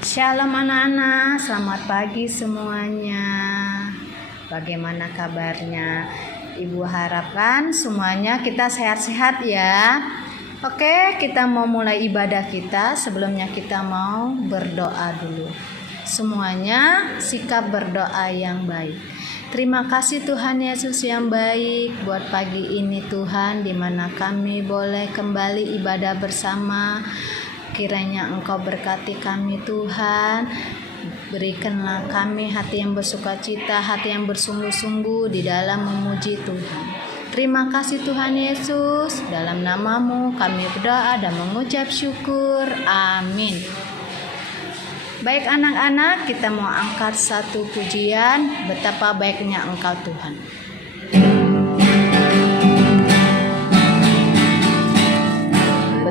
Shalom anak-anak, selamat pagi semuanya. Bagaimana kabarnya? Ibu harapkan semuanya kita sehat-sehat ya. Oke, kita mau mulai ibadah kita. Sebelumnya kita mau berdoa dulu. Semuanya sikap berdoa yang baik. Terima kasih Tuhan Yesus yang baik buat pagi ini Tuhan, di mana kami boleh kembali ibadah bersama. Kiranya Engkau berkati kami Tuhan. Berikanlah kami hati yang bersukacita, hati yang bersungguh-sungguh di dalam memuji Tuhan. Terima kasih Tuhan Yesus. Dalam nama-Mu kami berdoa dan mengucap syukur. Amin. Baik anak-anak, kita mau angkat satu pujian, betapa baiknya Engkau Tuhan.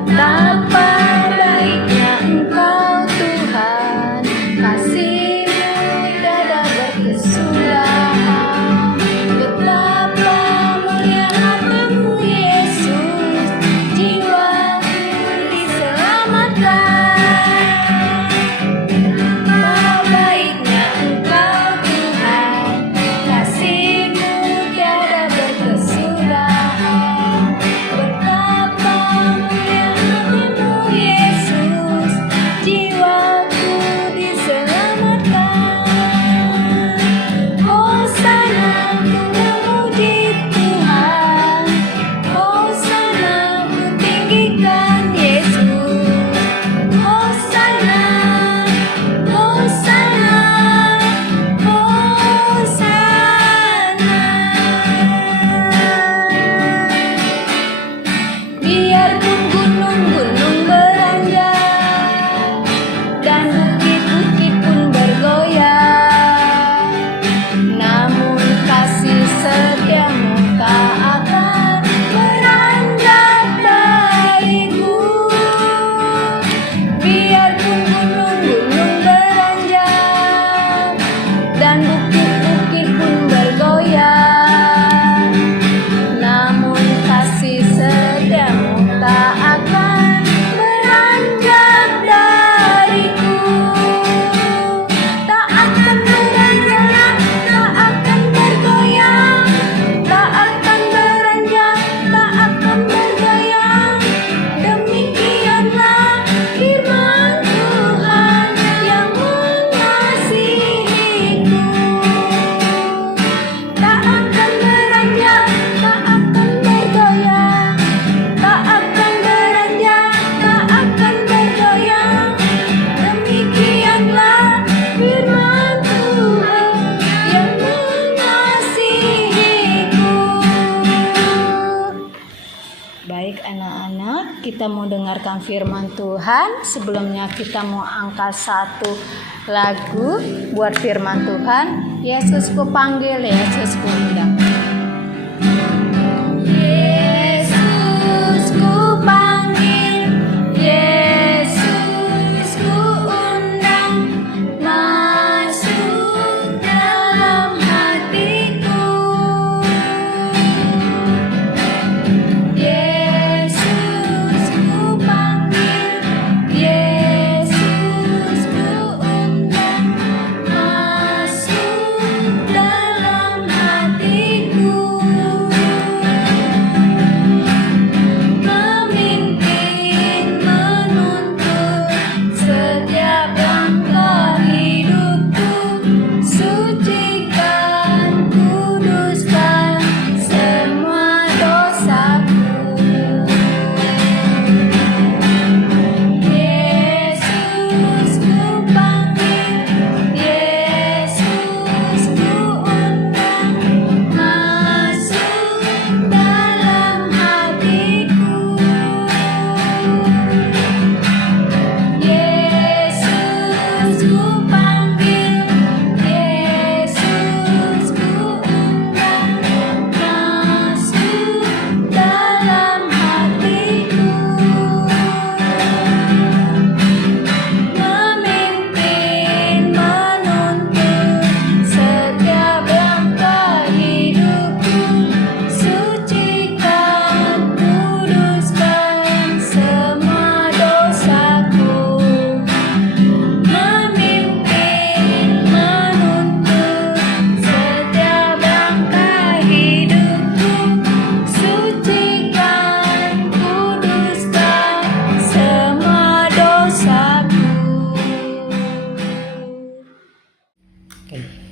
Betapa baiknya Engkau Tuhan, kasih-Mu tiada berkesudahan. Betapa mulia hati-Mu Yesus, jiwaku diselamatkan. Betapa baiknya Engkau Tuhan, kasih-Mu tiada berkesudahan. Betapa mulia hati-Mu Yesus, jiwaku diselamatkan. Hosana ku memuji Tuhan, Hosana ku tinggikan Yesus. Hosana, Hosana, Hosana. Biarpun gunung-gunung beranjak dan bukit-bukit pun bergoyang, namun kasih setia-Mu tak akan beranjak dariku. Biarpun gunung-gunung beranjak dan bukit-bukit pun bergoyang, namun kasih setia-Mu tak akan beranjak dariku. Tak akan beranjak, tak akan bergoyang, tak akan beranjak, tak akan bergoyang. Demikianlah firman Tuhan yang mengasihiku. Tak akan beranjak, tak akan bergoyang, tak akan beranjak, tak akan bergoyang. Demikianlah firman Tuhan yang mengasihiku. Baik anak-anak, kita mau dengarkan firman Tuhan. Sebelumnya kita mau angkat satu lagu buat firman Tuhan. Yesus ku panggil, Yesus ku undang. Yesus ku panggil, Yesus ku undang, masuk dalam hatiku. Yesus ku panggil, Yesus ku undang, masuk dalam hatiku. Memimpin,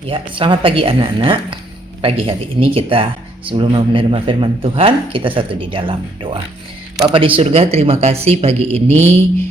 Ya, selamat pagi anak-anak. Pagi hari ini kita sebelum menerima firman Tuhan, kita satu di dalam doa. Bapa di surga, terima kasih pagi ini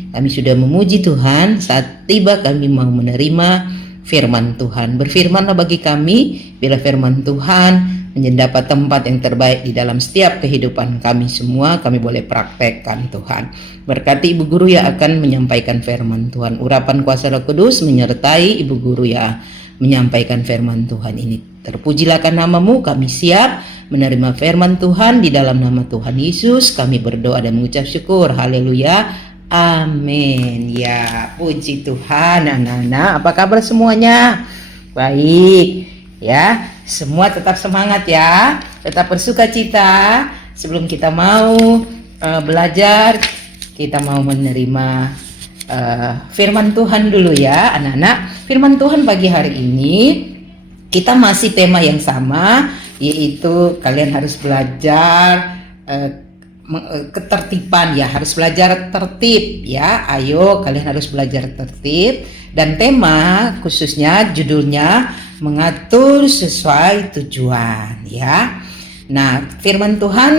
kami sudah memuji Tuhan saat tiba kami mau menerima firman Tuhan. Berfirmanlah bagi kami bila firman Tuhan mendapat tempat yang terbaik di dalam setiap kehidupan kami semua, kami boleh praktekkan Tuhan. Berkati Ibu Guru yang akan menyampaikan firman Tuhan. Urapan kuasa Roh Kudus menyertai Ibu Guru ya menyampaikan firman Tuhan ini. Terpujilah namamu, kami siap menerima firman Tuhan di dalam nama Tuhan Yesus. Kami berdoa dan mengucap syukur. Haleluya. Amin. Ya, puji Tuhan anak-anak. Apa kabar semuanya? Baik. Ya, semua tetap semangat ya. Tetap bersuka cita. Sebelum kita mau belajar, kita mau menerima firman Tuhan dulu ya anak-anak. Firman Tuhan pagi hari ini kita masih tema yang sama, yaitu kalian harus belajar ketertiban ya, harus belajar tertib ya. Ayo kalian harus belajar tertib, dan tema khususnya judulnya mengatur sesuai tujuan ya. Nah, firman Tuhan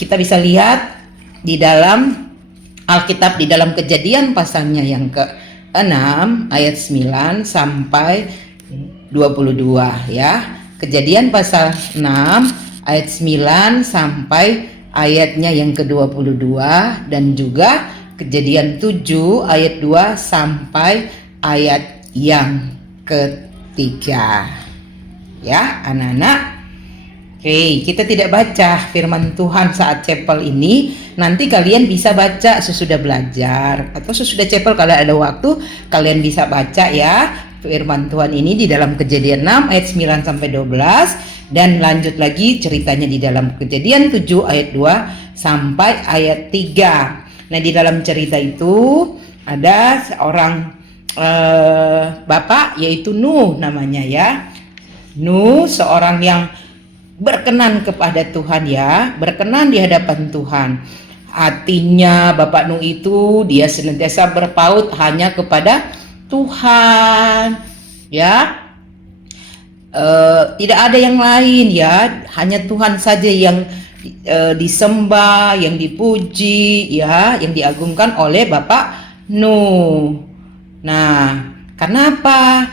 kita bisa lihat di dalam Alkitab di dalam Kejadian pasalnya yang ke-6 ayat 9 sampai 22 ya. Kejadian pasal 6 ayat 9 sampai ayatnya yang ke-22, dan juga Kejadian 7 ayat 2 sampai ayat yang ketiga. Ya, anak-anak. Oke, kita tidak baca firman Tuhan saat chapel ini. Nanti kalian bisa baca sesudah belajar atau sesudah chapel kalau ada waktu, kalian bisa baca ya firman Tuhan ini di dalam Kejadian 6 ayat 9 sampai 12, dan lanjut lagi ceritanya di dalam Kejadian 7 ayat 2 sampai ayat 3. Nah, di dalam cerita itu ada seorang bapak, yaitu Nuh namanya ya. Nuh seorang yang berkenan kepada Tuhan ya, berkenan di hadapan Tuhan. Hatinya Bapak Nuh itu dia senantiasa berpaut hanya kepada Tuhan ya. Tidak ada yang lain ya, hanya Tuhan saja yang disembah, yang dipuji ya, yang diagungkan oleh Bapak Nuh. Nah, kenapa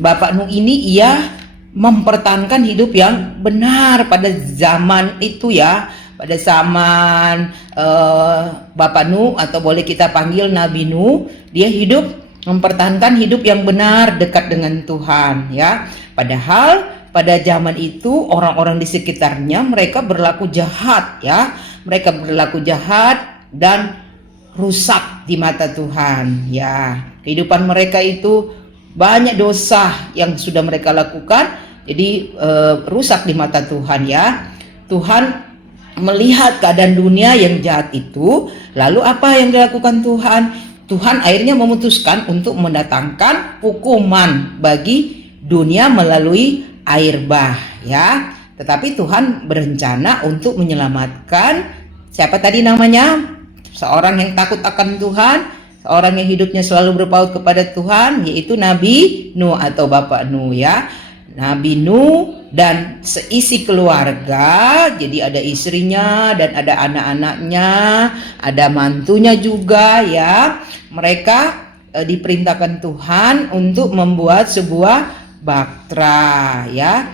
Bapak Nuh ini ia mempertahankan hidup yang benar pada zaman itu ya, pada zaman Bapak Nuh, atau boleh kita panggil Nabi Nuh. Dia hidup mempertahankan hidup yang benar dekat dengan Tuhan ya. Padahal pada zaman itu orang-orang di sekitarnya mereka berlaku jahat ya, mereka berlaku jahat dan rusak di mata Tuhan ya. Kehidupan mereka itu banyak dosa yang sudah mereka lakukan, jadi rusak di mata Tuhan ya. Tuhan melihat keadaan dunia yang jahat itu, lalu apa yang dilakukan Tuhan? Tuhan akhirnya memutuskan untuk mendatangkan hukuman bagi dunia melalui air bah ya. Tetapi Tuhan berencana untuk menyelamatkan siapa tadi namanya? Seorang yang takut akan Tuhan, seorang yang hidupnya selalu berpaut kepada Tuhan, yaitu Nabi Nuh atau Bapak Nuh ya. Nabi Nuh dan seisi keluarga, jadi ada istrinya dan ada anak-anaknya, ada mantunya juga ya. Mereka diperintahkan Tuhan untuk membuat sebuah bahtera ya.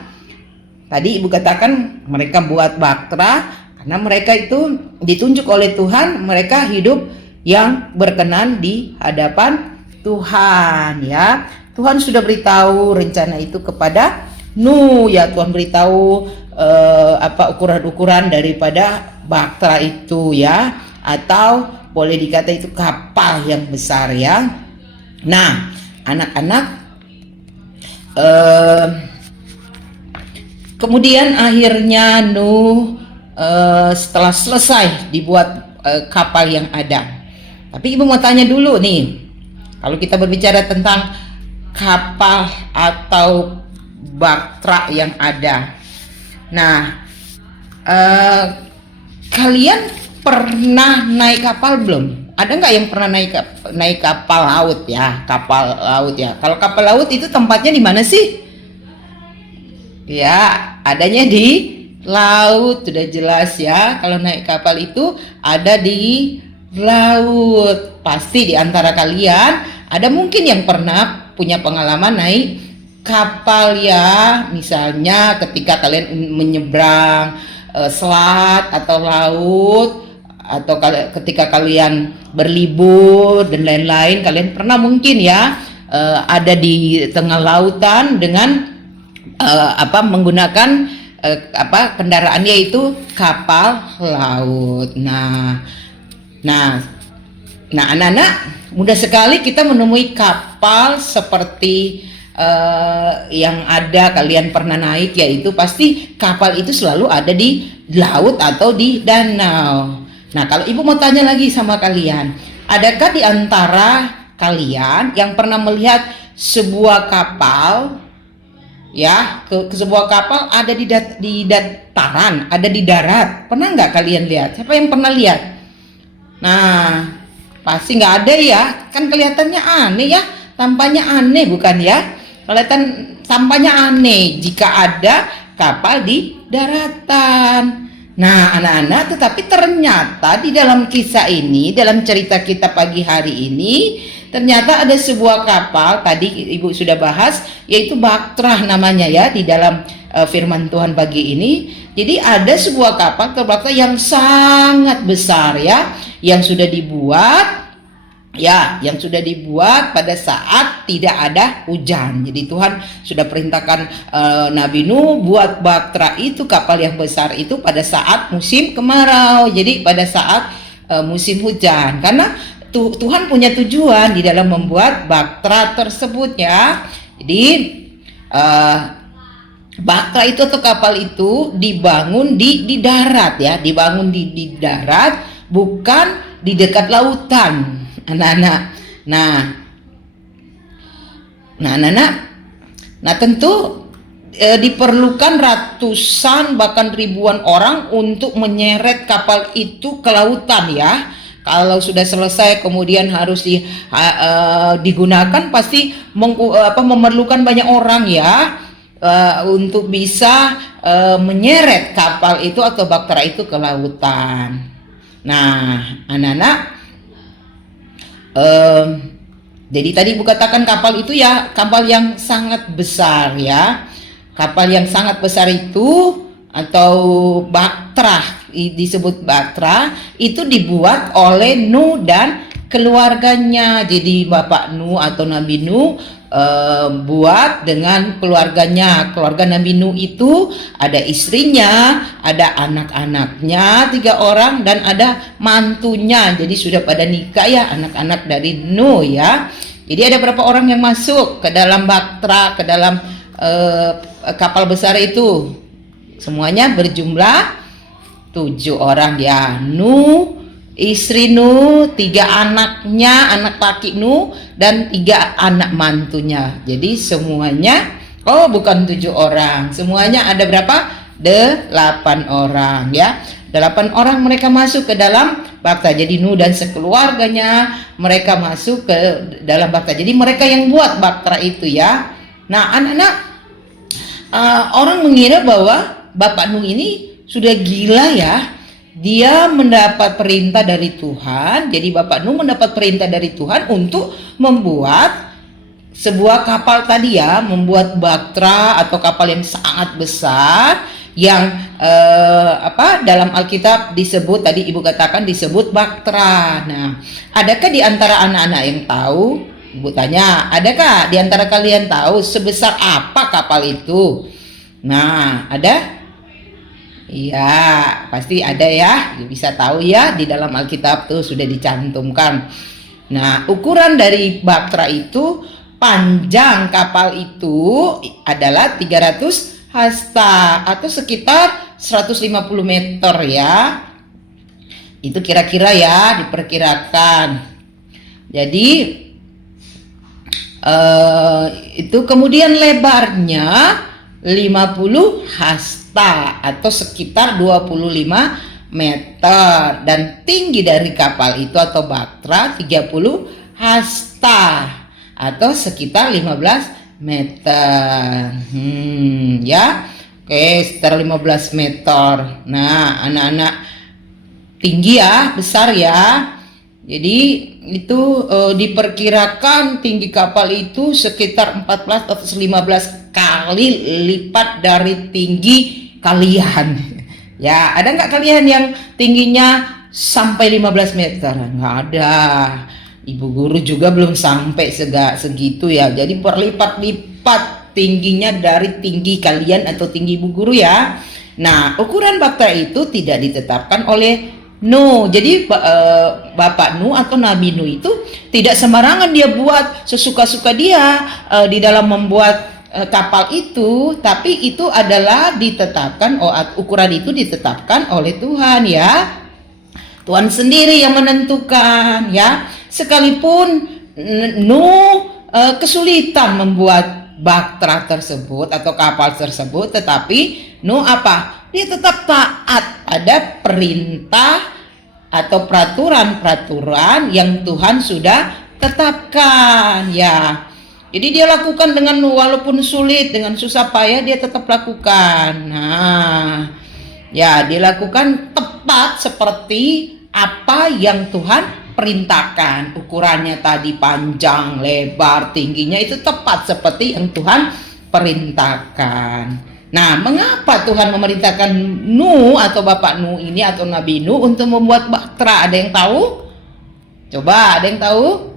Tadi Ibu katakan mereka buat bahtera karena mereka itu ditunjuk oleh Tuhan, mereka hidup yang berkenan di hadapan Tuhan ya. Tuhan sudah beritahu rencana itu kepada Nuh ya. Tuhan beritahu apa ukuran-ukuran daripada bahtera itu ya, atau boleh dikata itu kapal yang besar ya. Nah, anak-anak, kemudian akhirnya Nuh setelah selesai dibuat kapal yang ada. Tapi Ibu mau tanya dulu nih, kalau kita berbicara tentang kapal atau bahtera yang ada. Nah, kalian pernah naik kapal belum? ada nggak yang pernah naik kapal laut ya? Kapal laut ya. Kalau kapal laut itu tempatnya di mana sih? Ya, adanya di laut, sudah jelas ya. Kalau naik kapal itu ada di laut. Pasti di antara kalian ada mungkin yang pernah punya pengalaman naik kapal ya. Misalnya ketika kalian menyeberang selat atau laut, atau ketika kalian berlibur dan lain-lain, kalian pernah mungkin ya ada di tengah lautan dengan menggunakan kendaraannya itu kapal laut. Nah anak-anak, mudah sekali kita menemui kapal seperti yang ada kalian pernah naik, yaitu pasti kapal itu selalu ada di laut atau di danau. Nah, kalau ibu mau tanya lagi sama kalian, adakah di antara kalian yang pernah melihat sebuah kapal ya, ke sebuah kapal ada di dataran, ada di darat? Pernah nggak kalian lihat? Siapa yang pernah lihat? Nah, pasti nggak ada ya, kan kelihatannya aneh ya, tampaknya aneh bukan ya? Kelihatan tampaknya aneh jika ada kapal di daratan. Nah anak-anak, tetapi ternyata di dalam kisah ini, dalam cerita kita pagi hari ini, ternyata ada sebuah kapal, tadi ibu sudah bahas, yaitu Baktrah namanya ya, di dalam firman Tuhan pagi ini. Jadi ada sebuah kapal terbakar yang sangat besar ya, yang sudah dibuat pada saat tidak ada hujan. Jadi Tuhan sudah perintahkan Nabi Nuh buat Baktrah itu, kapal yang besar itu, pada saat musim kemarau. Jadi pada saat musim hujan, karena Tuhan punya tujuan di dalam membuat Baktrah tersebut ya. Jadi Baktrah itu atau kapal itu dibangun di darat ya, dibangun di darat, bukan di dekat lautan, anak-anak. Nah tentu diperlukan ratusan bahkan ribuan orang untuk menyeret kapal itu ke lautan ya. Kalau sudah selesai kemudian harus digunakan, pasti memerlukan banyak orang ya, untuk bisa menyeret kapal itu atau Baktrah itu ke lautan. Nah anak-anak, jadi tadi ibu katakan kapal itu ya kapal yang sangat besar ya. Kapal yang sangat besar itu atau Baktrah, disebut Baktrah, itu dibuat oleh Nuh dan keluarganya. Jadi Bapak Nuh atau Nabi Nuh buat dengan keluarganya. Keluarga Nabi Nuh itu ada istrinya, ada anak-anaknya 3 orang, dan ada mantunya. Jadi sudah pada nikah ya anak-anak dari Nuh ya. Jadi ada berapa orang yang masuk ke dalam Baktrah, ke dalam kapal besar itu? Semuanya berjumlah 7 orang ya. Nuh, istri Nuh, 3 anaknya, anak laki Nuh, dan 3 anak mantunya. Jadi semuanya, bukan 7 orang, semuanya ada berapa? 8 orang ya. 8 orang mereka masuk ke dalam Baktrah. Jadi Nuh dan sekeluarganya mereka masuk ke dalam Baktrah. Jadi mereka yang buat Baktrah itu ya. Nah anak-anak, orang mengira bahwa Bapak Nuh ini sudah gila ya. Dia mendapat perintah dari Tuhan. Jadi Bapak Nuh mendapat perintah dari Tuhan untuk membuat sebuah kapal tadi ya, membuat Baktrah atau kapal yang sangat besar, yang dalam Alkitab disebut, tadi ibu katakan disebut Baktrah. Nah, adakah di antara anak-anak yang tahu? Ibu tanya, adakah di antara kalian tahu sebesar apa kapal itu? Nah, ada? Iya, pasti ada ya, bisa tahu ya, di dalam Alkitab tuh sudah dicantumkan. Nah, ukuran dari Baktrah itu, panjang kapal itu adalah 300 hasta atau sekitar 150 meter ya. Itu kira-kira ya, diperkirakan. Jadi itu kemudian lebarnya 50 hasta atau sekitar 25 meter dan tinggi dari kapal itu atau bahtera 30 hasta atau sekitar 15 meter. Ya. Oke, sekitar 15 meter. Nah, anak-anak tinggi ya, besar ya. Jadi itu diperkirakan tinggi kapal itu sekitar 14 atau 15 kali lipat dari tinggi kalian. Ya, ada nggak kalian yang tingginya sampai 15 meter? Nggak ada. Ibu guru juga belum sampai segitu ya. Jadi berlipat-lipat tingginya dari tinggi kalian atau tinggi ibu guru ya. Nah, ukuran bahtera itu tidak ditetapkan oleh Nuh. Jadi Bapak Nuh atau Nabi Nuh itu tidak sembarangan dia buat sesuka-suka dia di dalam membuat kapal itu, tapi itu adalah ditetapkan, ukuran itu ditetapkan oleh Tuhan ya. Tuhan sendiri yang menentukan ya. Sekalipun Nuh kesulitan membuat bahtera tersebut atau kapal tersebut, tetapi Nuh apa? Dia tetap taat pada perintah atau peraturan-peraturan yang Tuhan sudah tetapkan ya. Jadi dia lakukan dengan walaupun sulit, dengan susah payah dia tetap lakukan. Nah, ya dia lakukan tepat seperti apa yang Tuhan perintahkan. Ukurannya tadi panjang, lebar, tingginya itu tepat seperti yang Tuhan perintahkan. Nah, mengapa Tuhan memerintahkan Nuh atau Bapak Nuh ini atau Nabi Nuh untuk membuat bahtera? Ada yang tahu? Coba, ada yang tahu?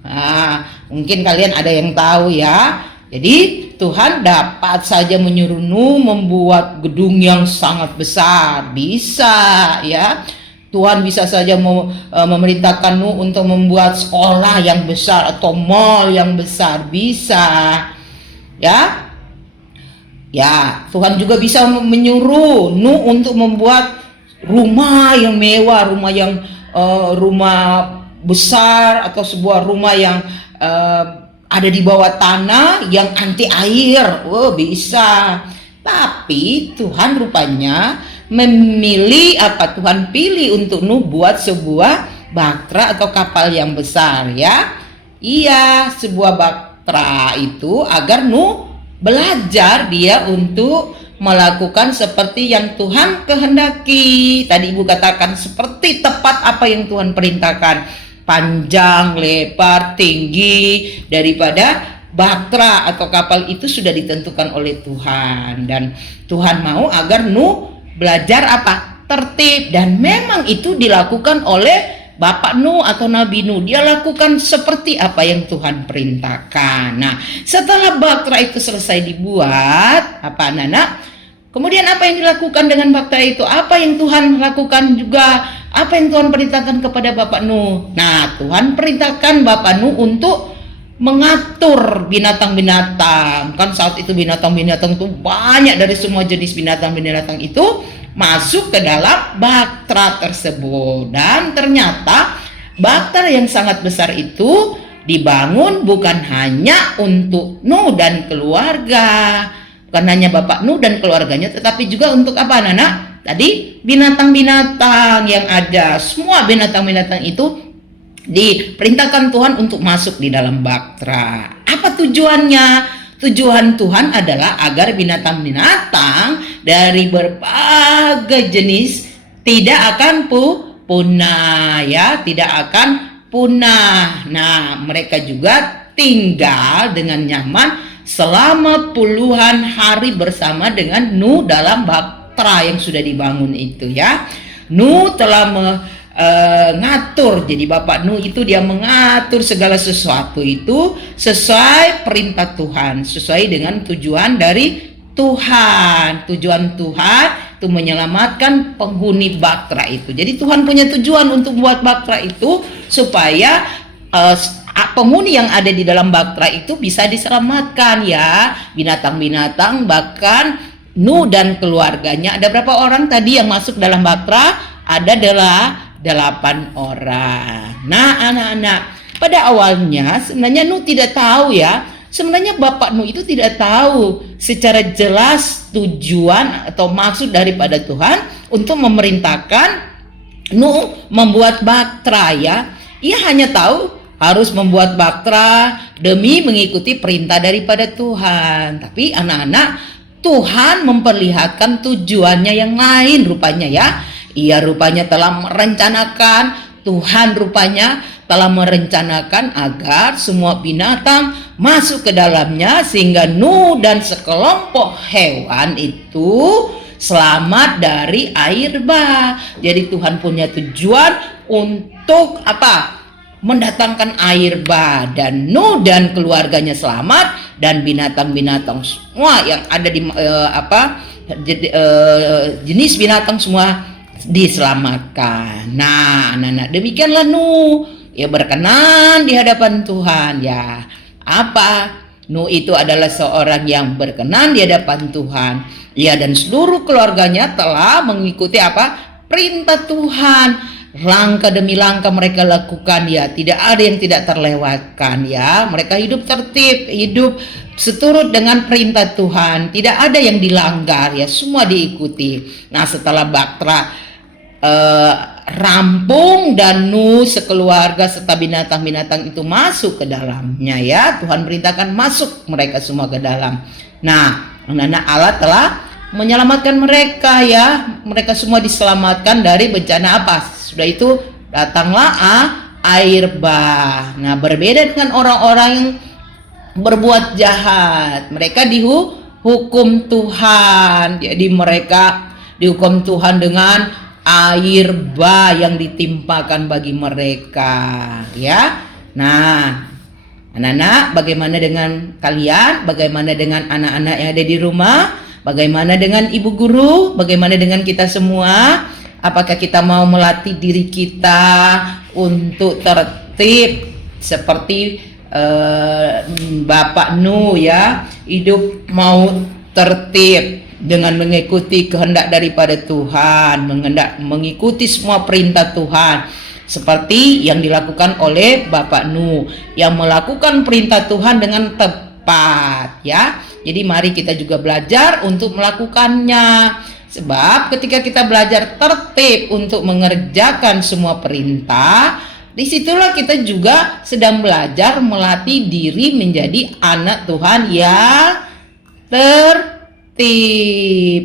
Nah, mungkin kalian ada yang tahu ya. Jadi Tuhan dapat saja menyuruh Nuh membuat gedung yang sangat besar. Bisa ya. Tuhan bisa saja memerintahkan Nuh untuk membuat sekolah yang besar atau mall yang besar. Bisa ya. Ya, Tuhan juga bisa menyuruh Nuh untuk membuat rumah yang mewah, rumah besar atau sebuah rumah yang ada di bawah tanah yang anti air. Bisa. Tapi Tuhan rupanya memilih Tuhan pilih untuk Nuh buat sebuah bahtera atau kapal yang besar ya. Iya, sebuah bahtera itu agar Nuh belajar dia untuk melakukan seperti yang Tuhan kehendaki. Tadi Ibu katakan seperti tepat apa yang Tuhan perintahkan. Panjang, lebar, tinggi daripada bahtera atau kapal itu sudah ditentukan oleh Tuhan. Dan Tuhan mau agar Nuh belajar tertib. Dan memang itu dilakukan oleh Bapak Nuh atau Nabi Nuh. Dia lakukan seperti apa yang Tuhan perintahkan. Nah, setelah bahtera itu selesai dibuat, anak-anak? Kemudian apa yang dilakukan dengan bahtera itu? Apa yang Tuhan lakukan juga? Apa yang Tuhan perintahkan kepada Bapak Nuh? Nah, Tuhan perintahkan Bapak Nuh untuk mengatur binatang-binatang. Kan saat itu binatang-binatang itu banyak, dari semua jenis binatang-binatang itu masuk ke dalam bahtera tersebut. Dan ternyata bahtera yang sangat besar itu dibangun bukan hanya untuk Nuh dan keluarga, bukan hanya Bapak Nuh dan keluarganya, tetapi juga untuk apa anak-anak? Tadi binatang-binatang yang ada, semua binatang-binatang itu diperintahkan Tuhan untuk masuk di dalam bahtera. Apa tujuannya? Tujuan Tuhan adalah agar binatang-binatang dari berbagai jenis tidak akan punah ya, tidak akan punah. Nah, mereka juga tinggal dengan nyaman selama puluhan hari bersama dengan Nuh dalam bahtera yang sudah dibangun itu ya. Nuh telah ngatur. Jadi Bapak Nuh itu dia mengatur segala sesuatu itu sesuai perintah Tuhan, sesuai dengan tujuan dari Tuhan. Tujuan Tuhan itu menyelamatkan penghuni bahtera itu. Jadi Tuhan punya tujuan untuk membuat bahtera itu supaya penghuni yang ada di dalam bahtera itu bisa diselamatkan ya. Binatang-binatang, bahkan Nuh dan keluarganya. Ada berapa orang tadi yang masuk dalam bahtera? Ada 8 orang. Nah, anak-anak, pada awalnya sebenarnya Nuh tidak tahu ya. Sebenarnya Bapak Nuh itu tidak tahu secara jelas tujuan atau maksud daripada Tuhan untuk memerintahkan Nuh membuat bahtera ya. Ia hanya tahu harus membuat bahtera demi mengikuti perintah daripada Tuhan. Tapi anak-anak, Tuhan memperlihatkan tujuannya yang lain rupanya ya. Ia rupanya telah merencanakan, Tuhan rupanya telah merencanakan agar semua binatang masuk ke dalamnya sehingga Nuh dan sekelompok hewan itu selamat dari air bah. Jadi Tuhan punya tujuan untuk apa? Mendatangkan air bah, dan Nuh dan keluarganya selamat, dan binatang-binatang semua yang ada di jenis binatang semua diselamatkan. Nah, anak-anak, demikianlah Nuh ya berkenan di hadapan Tuhan ya. Apa? Nuh itu adalah seorang yang berkenan di hadapan Tuhan. Ia dan seluruh keluarganya telah mengikuti apa? Perintah Tuhan. Langkah demi langkah mereka lakukan ya, tidak ada yang tidak terlewatkan ya. Mereka hidup tertib, hidup seturut dengan perintah Tuhan, tidak ada yang dilanggar ya, semua diikuti. Nah, setelah bahtera rampung dan Nuh sekeluarga serta binatang-binatang itu masuk ke dalamnya ya, Tuhan perintahkan masuk mereka semua ke dalam. Nah, anak-anak, Allah telah menyelamatkan mereka ya, mereka semua diselamatkan dari bencana apa? Sudah itu datanglah air bah. Nah, berbeda dengan orang-orang yang berbuat jahat, mereka dihukum Tuhan. Jadi mereka dihukum Tuhan dengan air bah yang ditimpakan bagi mereka ya. Nah, anak-anak, bagaimana dengan kalian? Bagaimana dengan anak-anak yang ada di rumah? Bagaimana dengan ibu guru? Bagaimana dengan kita semua? Apakah kita mau melatih diri kita untuk tertib seperti Bapak Nuh ya, hidup mau tertib dengan mengikuti kehendak daripada Tuhan, mengikuti semua perintah Tuhan seperti yang dilakukan oleh Bapak Nuh yang melakukan perintah Tuhan dengan tepat ya. Jadi mari kita juga belajar untuk melakukannya. Sebab ketika kita belajar tertib untuk mengerjakan semua perintah, disitulah kita juga sedang belajar melatih diri menjadi anak Tuhan yang tertib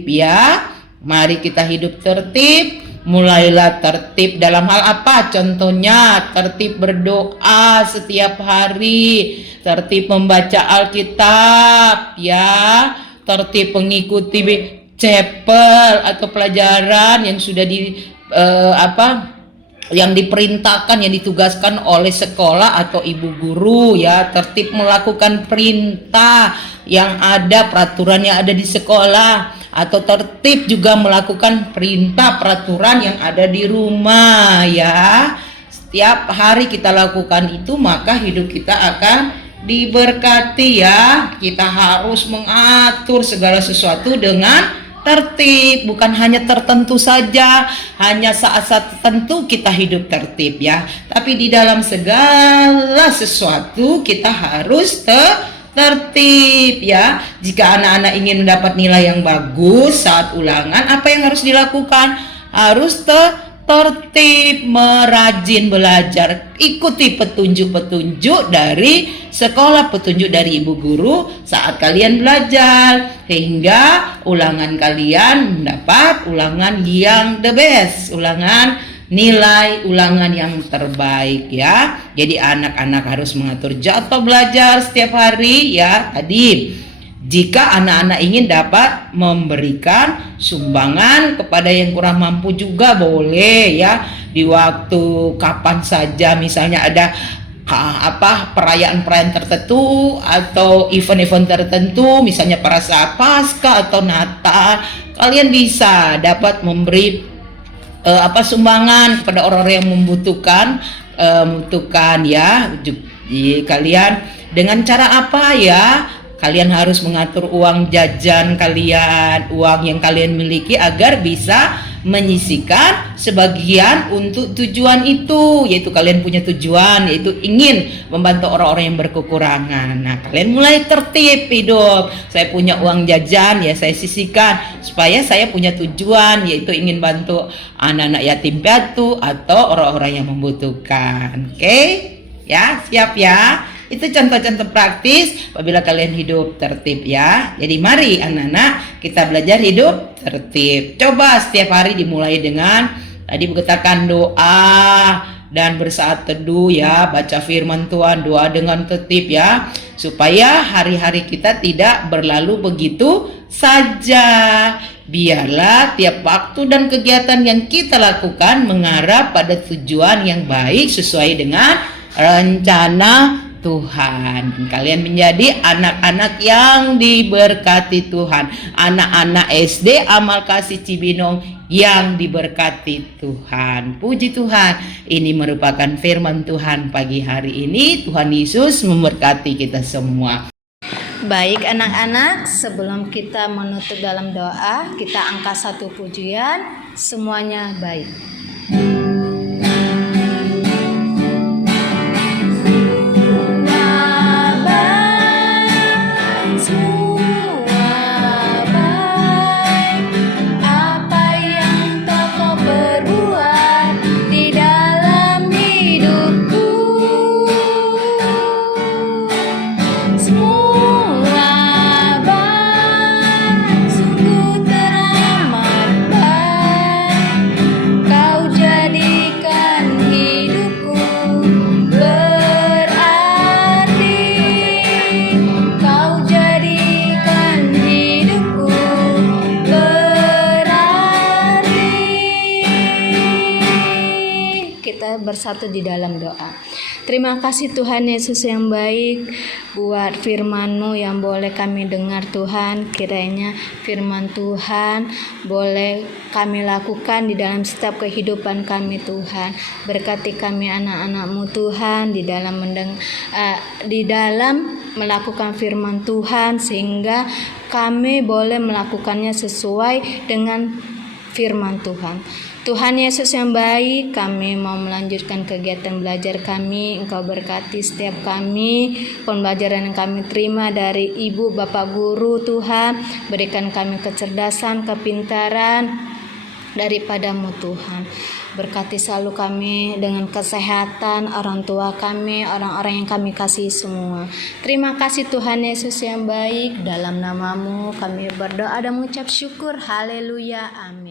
ya. Mari kita hidup tertib. Mulailah tertib dalam hal apa? Contohnya tertib berdoa setiap hari, tertib membaca Alkitab ya, tertib mengikuti chapel atau pelajaran yang sudah yang diperintahkan, yang ditugaskan oleh sekolah atau ibu guru ya. Tertib melakukan perintah yang ada, peraturan yang ada di sekolah, atau tertib juga melakukan perintah peraturan yang ada di rumah ya. Setiap hari kita lakukan itu, maka hidup kita akan diberkati ya. Kita harus mengatur segala sesuatu dengan tertib, bukan hanya tertentu saja, hanya saat-saat tertentu kita hidup tertib ya. Tapi di dalam segala sesuatu kita harus tertib ya. Jika anak-anak ingin mendapat nilai yang bagus saat ulangan, apa yang harus dilakukan? Harus tertib, merajin belajar, ikuti petunjuk-petunjuk dari sekolah, petunjuk dari ibu guru saat kalian belajar, sehingga ulangan kalian mendapat ulangan yang the best, nilai ulangan yang terbaik ya. Jadi anak-anak harus mengatur jadwal belajar setiap hari ya. Tadi jika anak-anak ingin dapat memberikan sumbangan kepada yang kurang mampu juga boleh ya, di waktu kapan saja, misalnya ada perayaan-perayaan tertentu atau event-event tertentu, misalnya perayaan Paskah atau Natal, kalian bisa dapat memberi sumbangan kepada orang-orang yang membutuhkan ya. Jadi kalian dengan cara apa ya? Kalian harus mengatur uang jajan kalian, uang yang kalian miliki agar bisa menyisihkan sebagian untuk tujuan itu, yaitu kalian punya tujuan, yaitu ingin membantu orang-orang yang berkekurangan. Nah, kalian mulai tertib hidup. Saya punya uang jajan, ya saya sisihkan supaya saya punya tujuan, yaitu ingin bantu anak-anak yatim piatu atau orang-orang yang membutuhkan. Oke? Ya, siap ya? Itu contoh-contoh praktis apabila kalian hidup tertib ya. Jadi mari anak-anak kita belajar hidup tertib. Coba setiap hari dimulai dengan tadi berkatakan doa dan bersaat teduh ya, baca firman Tuhan, doa dengan tertib ya, supaya hari-hari kita tidak berlalu begitu saja. Biarlah tiap waktu dan kegiatan yang kita lakukan mengarah pada tujuan yang baik sesuai dengan rencana Tuhan. Kalian menjadi anak-anak yang diberkati Tuhan. Anak-anak SD Amal Kasih Cibinong yang diberkati Tuhan. Puji Tuhan. Ini merupakan firman Tuhan pagi hari ini. Tuhan Yesus memberkati kita semua. Baik anak-anak, sebelum kita menutup dalam doa, kita angkat satu pujian, semuanya baik. Bersatu di dalam doa. Terima kasih Tuhan Yesus yang baik buat firman-Mu yang boleh kami dengar Tuhan. Kiranya firman Tuhan boleh kami lakukan di dalam setiap kehidupan kami Tuhan. Berkati kami anak-anak-Mu Tuhan di dalam melakukan firman Tuhan, sehingga kami boleh melakukannya sesuai dengan firman Tuhan. Tuhan Yesus yang baik, kami mau melanjutkan kegiatan belajar kami. Engkau berkati setiap kami, pembelajaran yang kami terima dari Ibu Bapak Guru Tuhan. Berikan kami kecerdasan, kepintaran daripada-Mu Tuhan. Berkati selalu kami dengan kesehatan, orang tua kami, orang-orang yang kami kasih semua. Terima kasih Tuhan Yesus yang baik. Dalam nama-Mu kami berdoa dan mengucap syukur. Haleluya. Amin.